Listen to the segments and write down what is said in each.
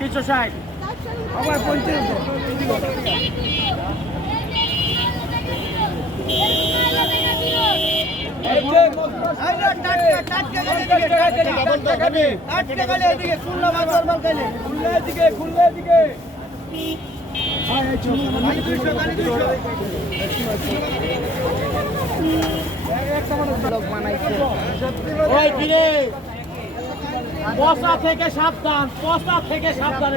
কিছু ষাট আবার 50 পচা থেকে সাবধান, পচা থেকে সাবধান,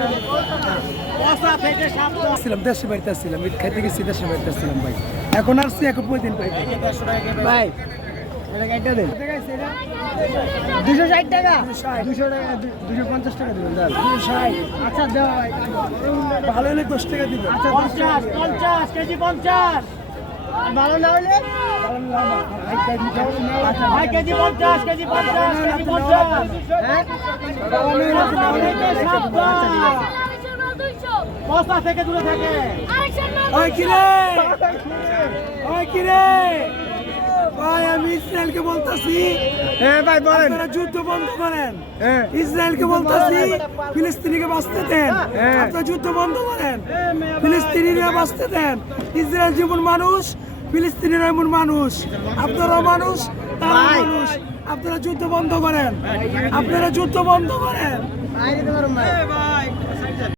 পচা থেকে সাবধান। ছিলাম দেশের বাড়িতে আসছিলাম, ঈদ খাইতে গেছি দেশের বাড়িতে আসছিলাম ভাই। এখন আসছি এখন প্রতিদিন পাই ভাই। এটা দেন 260 টাকা, 200 টাকা, 250 টাকা দিবেন। 260 আচ্ছা দাও ভাই, ভালো হলে 10 টাকা দিবেন। আচ্ছা 50 কেজি 50, ভালো না হলে ভাই কেজি 50, কেজি 50, কেজি 50। হ্যাঁ পচা থেকে দূরে থাকে। ওই কিরে, ওই কিরে ভাই, আমি ইসরায়েলকে বলতাছি ভাই বলেন আপনারা যুদ্ধ বন্ধ করেন। ইসরায়েলকে বলতাছি ফিলিস্তিনিকে বাঁচতে দেন, আপনারা যুদ্ধ বন্ধ করেন, ফিলিস্তিনিরা বাঁচতে দেন। ইসরায়েল যেমন মানুষ, ফিলিস্তিনিরা এমন মানুষ, আপনারা মানুষ, তারা মানুষ। আপনারা যুদ্ধ বন্ধ করেন, আপনারা যুদ্ধ বন্ধ করেন।